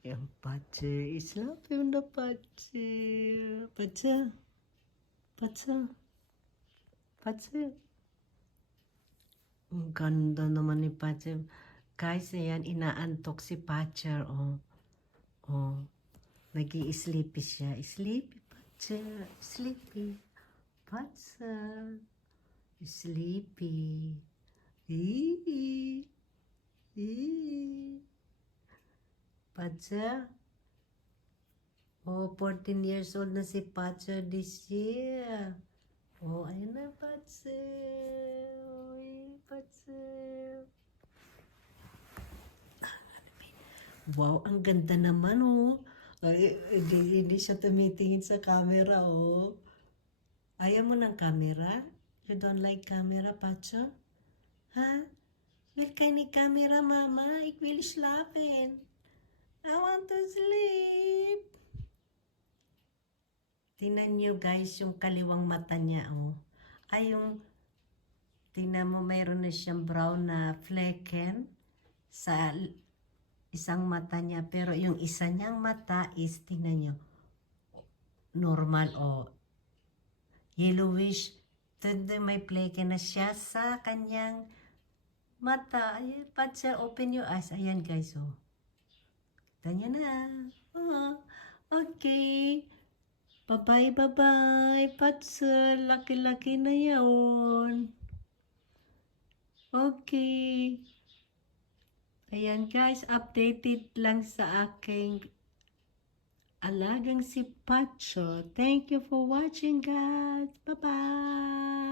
Yung Patser is laughing the Patser. Patser. Patser. Patser. Ang ganda naman ni Patser. Guys, ayan, inaantok si Patser, oh. Oh. Nag-i-sleepy siya. Sleepy, Patser. Sleepy. Patser. Sleepy. Eee. Eee. Patser. Oh, 14 years old na si Patser this year. Oh, ayun na, Patser. Oy, Patser. Wow, ang ganda naman, oh. Ay, hindi siya tumitingin sa camera, oh. Ayaw mo ng camera? You don't like camera, Patser? Ha? Wil ka ni camera, mama? Ik wil slapen. I want to sleep. Tingnan nyo, guys, yung kaliwang mata niya, oh. Ay, yung, tingnan mo, mayroon na siyang brown na flecken sa isang mata niya. Pero yung isa niyang mata is, tingnan nyo, normal, oh. Yellowish. Tanda may flecken na siya sa kanyang mata. Ay, Patser, open your eyes. Ayan, guys, oh. Tanya na. Oh, okay. Bye-bye, bye-bye. Patser, laki-laki na yaon. Okay. Ayan, guys, updated lang sa aking alagang si Patser. Thank you for watching, guys. Bye-bye.